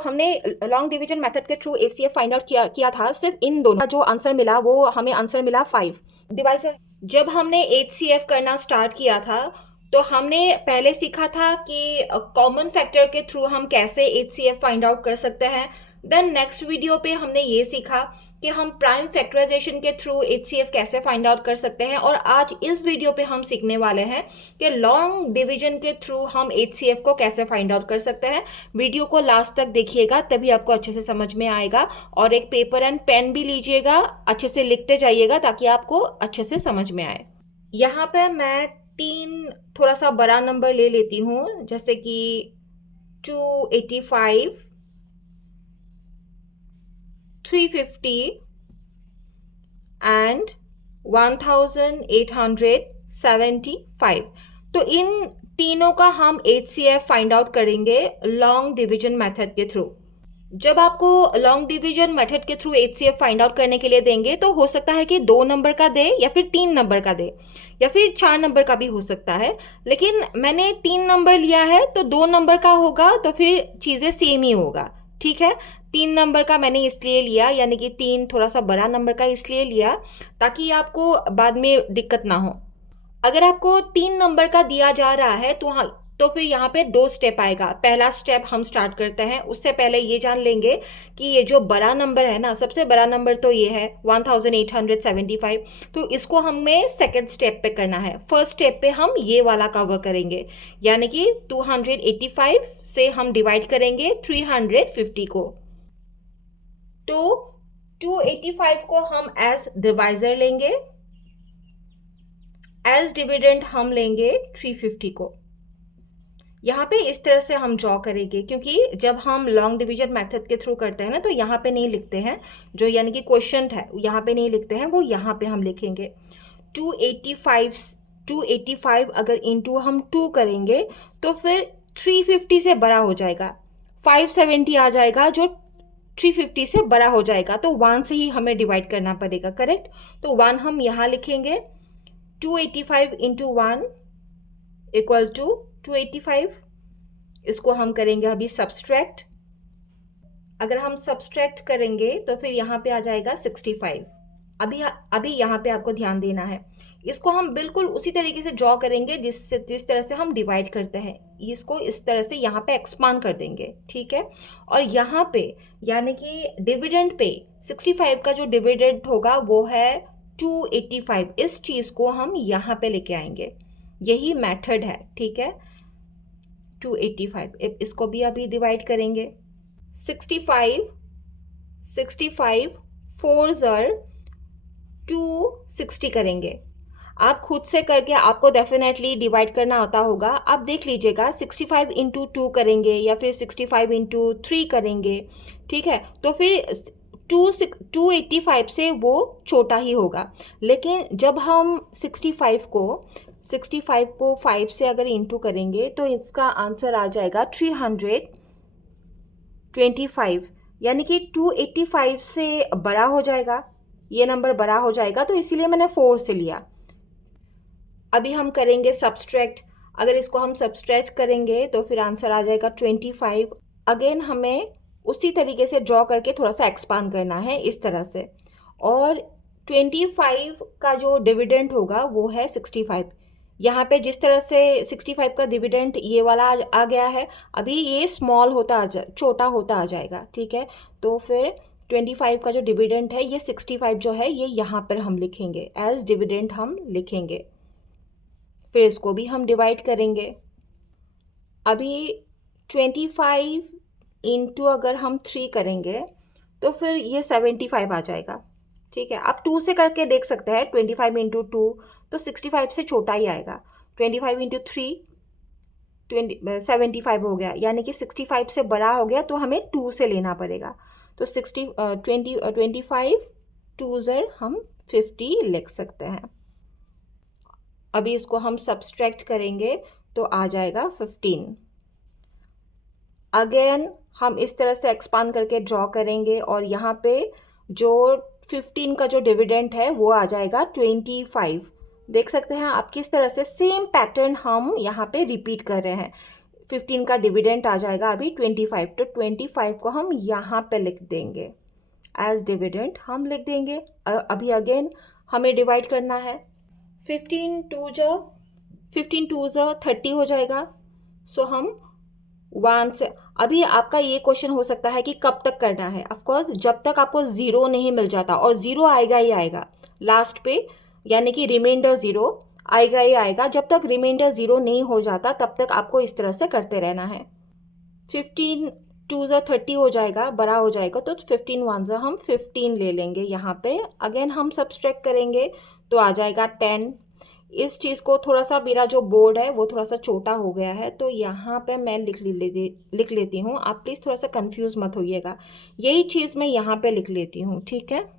हमने long division method के through ACF find out किया था। सिर्फ इन दोनों का जो आंसर मिला वो हमें आंसर मिला 5 डिवाइजर। जब हमने एचसीएफ करना स्टार्ट किया था तो हमने पहले सीखा था कि कॉमन फैक्टर के थ्रू हम कैसे एचसीएफ फाइंड आउट कर सकते हैं। देन नेक्स्ट वीडियो पे हमने ये सीखा कि हम प्राइम फैक्टराइजेशन के थ्रू एचसीएफ कैसे फाइंड आउट कर सकते हैं। और आज इस वीडियो पे हम सीखने वाले हैं कि लॉन्ग डिवीजन के थ्रू हम एचसीएफ को कैसे फाइंड आउट कर सकते हैं। वीडियो को लास्ट तक देखिएगा तभी आपको अच्छे से समझ में आएगा। और एक पेपर एंड पेन भी लीजिएगा, अच्छे से लिखते जाइएगा ताकि आपको अच्छे से समझ में आए। यहाँ पे मैं 3 थोड़ा सा बड़ा नंबर ले लेती हूँ, जैसे कि 285, 350 एंड 1875। तो इन तीनों का हम एचसीएफ फाइंड आउट करेंगे लॉन्ग डिवीजन मेथड के थ्रू। जब आपको लॉन्ग डिवीजन मेथड के थ्रू एचसीएफ फाइंड आउट करने के लिए देंगे तो हो सकता है कि 2 नंबर का दे या फिर 3 नंबर का दे या फिर 4 नंबर का भी हो सकता है। लेकिन मैंने 3 नंबर लिया है तो 2 नंबर का होगा तो फिर चीज़ें सेम ही होगा। ठीक है, 3 नंबर का मैंने इसलिए लिया, यानी कि 3 थोड़ा सा बड़ा नंबर का इसलिए लिया ताकि आपको बाद में दिक्कत ना हो। अगर आपको 3 नंबर का दिया जा रहा है तो फिर यहाँ पे 2 स्टेप आएगा। पहला स्टेप हम स्टार्ट करते हैं, उससे पहले ये जान लेंगे कि ये जो बड़ा नंबर है ना, सबसे बड़ा नंबर तो ये है 1875। तो इसको हमें सेकंड स्टेप पे करना है। फर्स्ट स्टेप पे हम ये वाला कवर करेंगे, यानी कि 285 से हम डिवाइड करेंगे 350 को। तो 285 को हम एज डिवाइजर लेंगे, एज डिविडेंड हम लेंगे 350 को। यहाँ पे इस तरह से हम ड्रॉ करेंगे, क्योंकि जब हम लॉन्ग डिवीजन मेथड के थ्रू करते हैं ना तो यहाँ पे नहीं लिखते हैं, जो यानी कि क्वेश्चन है यहाँ पे नहीं लिखते हैं, वो यहाँ पे हम लिखेंगे। 285 अगर इंटू हम 2 करेंगे तो फिर 350 से बड़ा हो जाएगा, 570 आ जाएगा जो 350 से बड़ा हो जाएगा। तो 1 से ही हमें डिवाइड करना पड़ेगा, करेक्ट। तो 1 हम यहाँ लिखेंगे, 285 इंटू 1 इक्वल टू 285। इसको हम करेंगे अभी सब्सट्रैक्ट। अगर हम सब्सट्रैक्ट करेंगे तो फिर यहाँ पे आ जाएगा 65। अभी यहाँ पे आपको ध्यान देना है, इसको हम बिल्कुल उसी तरीके से ड्रॉ करेंगे जिस तरह से हम डिवाइड करते हैं। इसको इस तरह से यहाँ पे एक्सपांड कर देंगे, ठीक है। और यहाँ पे यानी कि डिविडेंड पे 65 का जो डिविडेंड होगा वो है 285। इस चीज़ को हम यहाँ पे लेके आएंगे, यही मेथड है, ठीक है। 285 इसको भी अभी डिवाइड करेंगे। 65 4 ज़र 260 करेंगे। आप खुद से करके आपको डेफिनेटली डिवाइड करना आता होगा। आप देख लीजिएगा, 65 इंटू 2 करेंगे या फिर 65 इंटू 3 करेंगे, ठीक है। तो फिर 285 से वो छोटा ही होगा। लेकिन जब हम 65 को 5 से अगर इंटू करेंगे तो इसका आंसर आ जाएगा 325, यानी कि 285 से बड़ा हो जाएगा, ये नंबर बड़ा हो जाएगा, तो इसीलिए मैंने 4 से लिया। अभी हम करेंगे सब्सट्रैक्ट। अगर इसको हम सब्सट्रैक्ट करेंगे तो फिर आंसर आ जाएगा 25। अगेन हमें उसी तरीके से ड्रॉ करके थोड़ा सा एक्सपांड करना है इस तरह से। और 25 का जो डिविडेंड होगा वो है 65। यहाँ पे जिस तरह से 65 का डिविडेंड ये वाला आ गया है, अभी ये स्मॉल होता छोटा होता आ जाएगा, ठीक है। तो फिर 25 का जो डिविडेंड है ये 65 जो है ये यहाँ पर हम लिखेंगे, एज डिविडेंड हम लिखेंगे। फिर इसको भी हम डिवाइड करेंगे। अभी 25 इंटू अगर हम 3 करेंगे तो फिर ये 75 आ जाएगा, ठीक है। आप 2 से करके देख सकते हैं, 25 इंटू 2 तो 65 से छोटा ही आएगा। 25 इंटू 3 75 हो गया, यानी कि 65 से बड़ा हो गया, तो हमें 2 से लेना पड़ेगा। तो 25 2 ज़र हम 50 लिख सकते हैं। अभी इसको हम सब्सट्रैक्ट करेंगे तो आ जाएगा 15। अगेन हम इस तरह से एक्सपांड करके ड्रॉ करेंगे और यहाँ पे जो 15 का जो डिविडेंड है वो आ जाएगा 25। देख सकते हैं आप किस तरह से सेम पैटर्न हम यहाँ पे रिपीट कर रहे हैं। 15 का डिविडेंड आ जाएगा अभी 25, तो 25 को हम यहाँ पे लिख देंगे एज डिविडेंड, हम लिख देंगे। अभी अगेन हमें डिवाइड करना है। 15 टू ज़ 30 हो जाएगा। सो हम 1 से, अभी आपका ये क्वेश्चन हो सकता है कि कब तक करना है। ऑफकोर्स जब तक आपको ज़ीरो नहीं मिल जाता, और ज़ीरो आएगा ही आएगा लास्ट पे, यानी कि रिमाइंडर ज़ीरो आएगा ही आएगा। जब तक रिमाइंडर ज़ीरो नहीं हो जाता तब तक आपको इस तरह से करते रहना है। 15 टू ज़ा 30 हो जाएगा, बड़ा हो जाएगा, तो 15 वन ज़ा हम 15 ले लेंगे यहाँ पे। अगेन हम सब्सट्रैक्ट करेंगे तो आ जाएगा 10। इस चीज़ को थोड़ा सा, मेरा जो बोर्ड है वो थोड़ा सा छोटा हो गया है, तो यहाँ पे मैं लिख लेती हूँ। आप प्लीज़ थोड़ा सा कंफ्यूज मत होइएगा, यही चीज़ मैं यहाँ पे लिख लेती हूँ, ठीक है।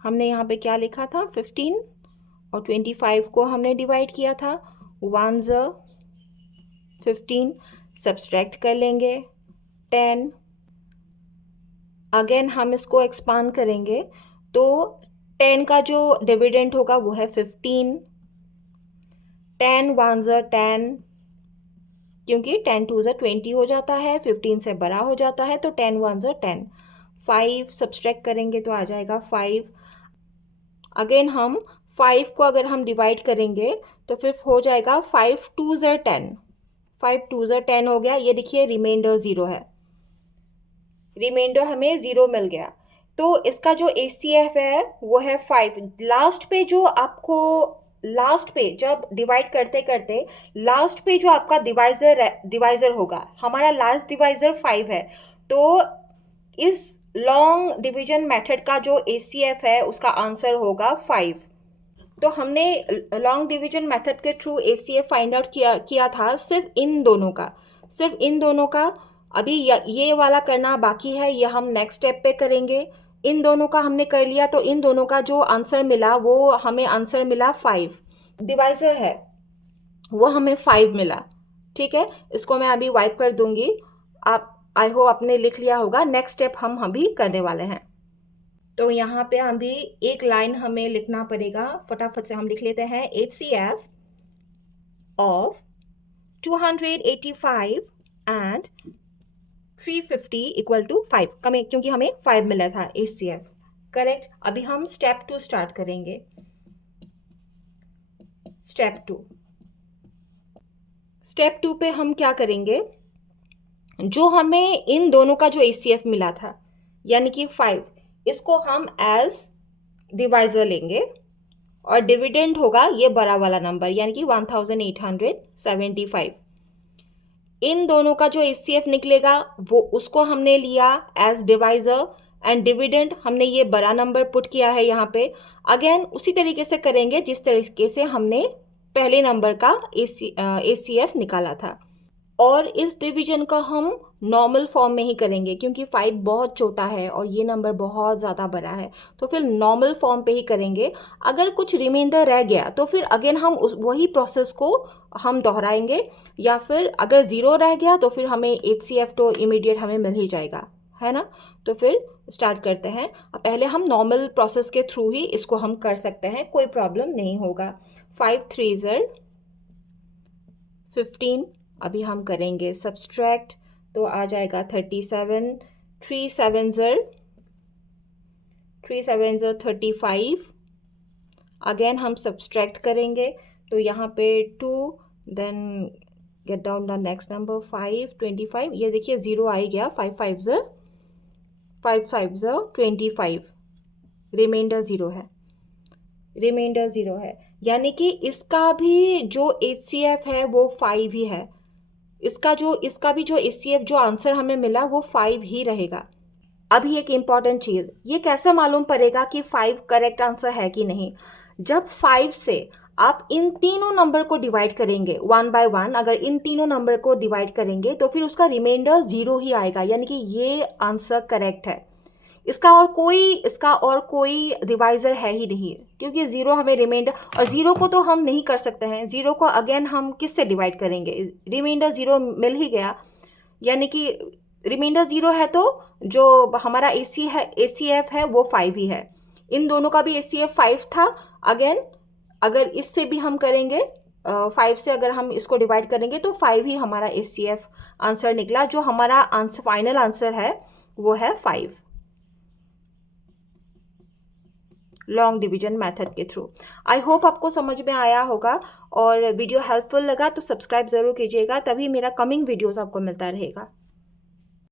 हमने यहाँ पे क्या लिखा था, 15 और 25 को हमने डिवाइड किया था। 1 ज़ 15, सब्सट्रैक्ट कर लेंगे 10। अगेन हम इसको एक्सपांड करेंगे तो 10 का जो डिविडेंड होगा वो है 15। 10 1 ज़ 10, क्योंकि 10 2 ज़ 20 हो जाता है, 15 से बड़ा हो जाता है, तो 10 1 ज़ 10। 5 सब्सट्रैक्ट करेंगे तो आ जाएगा 5। अगेन हम 5 को अगर हम डिवाइड करेंगे तो फिर हो जाएगा 5 2 ज़ 10। 5 2 ज़ 10 हो गया। ये देखिए रिमाइंडर ज़ीरो है, रिमाइंडर हमें ज़ीरो मिल गया। तो इसका जो ACF है वो है 5। लास्ट पे जो आपको, लास्ट पे जब डिवाइड करते करते लास्ट पे जो आपका डिवाइज़र होगा, हमारा लास्ट डिवाइज़र 5 है, तो इस लॉन्ग डिवीजन मेथड का जो ACF है उसका आंसर होगा 5। तो हमने लॉन्ग डिवीजन मेथड के थ्रू ACF फाइंड आउट किया था सिर्फ इन दोनों का। अभी ये वाला करना बाकी है, ये हम नेक्स्ट स्टेप पे करेंगे। इन दोनों का हमने कर लिया, तो इन दोनों का जो आंसर मिला वो हमें आंसर मिला 5। डिवाइजर है वो हमें 5 मिला, ठीक है। इसको मैं अभी वाइप कर दूंगी। आप, आई होप आपने लिख लिया होगा। नेक्स्ट स्टेप हम अभी करने वाले हैं। तो यहाँ पे अभी एक लाइन हमें लिखना पड़ेगा, फटाफट से हम लिख लेते हैं। HCF of 285 and 350 equal to 5, कमें क्योंकि हमें 5 मिला था HCF, करेक्ट। अभी हम स्टेप 2 स्टार्ट करेंगे। स्टेप 2 पे हम क्या करेंगे, जो हमें इन दोनों का जो HCF मिला था यानी कि 5, इसको हम एज डिवाइजर लेंगे और डिविडेंड होगा ये बड़ा वाला नंबर यानी कि 1875। इन दोनों का जो HCF निकलेगा वो उसको हमने लिया एज डिवाइजर, एंड डिविडेंड हमने ये बड़ा नंबर पुट किया है यहाँ पे। अगेन उसी तरीके से करेंगे जिस तरीके से हमने पहले नंबर का HCF निकाला था, और इस डिवीजन का हम नॉर्मल फॉर्म में ही करेंगे क्योंकि 5 बहुत छोटा है और ये नंबर बहुत ज़्यादा बड़ा है, तो फिर नॉर्मल फॉर्म पे ही करेंगे। अगर कुछ रिमाइंडर रह गया तो फिर अगेन हम वही प्रोसेस को हम दोहराएंगे, या फिर अगर ज़ीरो रह गया तो फिर हमें HCF तो इमीडिएट हमें मिल ही जाएगा, है ना। तो फिर स्टार्ट करते हैं। पहले हम नॉर्मल प्रोसेस के थ्रू ही इसको हम कर सकते हैं, कोई प्रॉब्लम नहीं होगा। 5 3 ज़र 15, अभी हम करेंगे सब्सट्रैक्ट तो आ जाएगा 37। 3 7 ज़र 35। अगेन हम सब्सट्रैक्ट करेंगे तो यहाँ पे 2, then get down the next number 5 25। ये देखिए ज़ीरो आ ही गया। 5 5 ज़र 25, रिमाइंडर ज़ीरो है, यानी कि इसका भी जो HCF है वो 5 ही है। इसका भी जो HCF जो आंसर हमें मिला वो 5 ही रहेगा। अभी एक इम्पॉर्टेंट चीज़, ये कैसे मालूम पड़ेगा कि 5 करेक्ट आंसर है कि नहीं। जब 5 से आप इन तीनों नंबर को डिवाइड करेंगे 1 बाय 1, अगर इन तीनों नंबर को डिवाइड करेंगे तो फिर उसका रिमाइंडर 0 ही आएगा, यानी कि ये आंसर करेक्ट है। इसका और कोई डिवाइज़र है ही नहीं, क्योंकि ज़ीरो हमें रिमाइंडर, और ज़ीरो को तो हम नहीं कर सकते हैं। ज़ीरो को अगेन हम किससे डिवाइड करेंगे, रिमाइंडर 0 मिल ही गया, यानी कि रिमाइंडर 0 है तो जो हमारा ACF है वो 5 ही है। इन दोनों का भी HCF 5 था। अगेन अगर इससे भी हम करेंगे 5 से अगर हम इसको डिवाइड करेंगे तो 5 ही हमारा HCF आंसर निकला। जो हमारा आंसर फाइनल आंसर है वो है 5, लॉन्ग डिवीजन मेथड के थ्रू। आई होप आपको समझ में आया होगा, और वीडियो हेल्पफुल लगा तो सब्सक्राइब ज़रूर कीजिएगा, तभी मेरा कमिंग वीडियोस आपको मिलता रहेगा।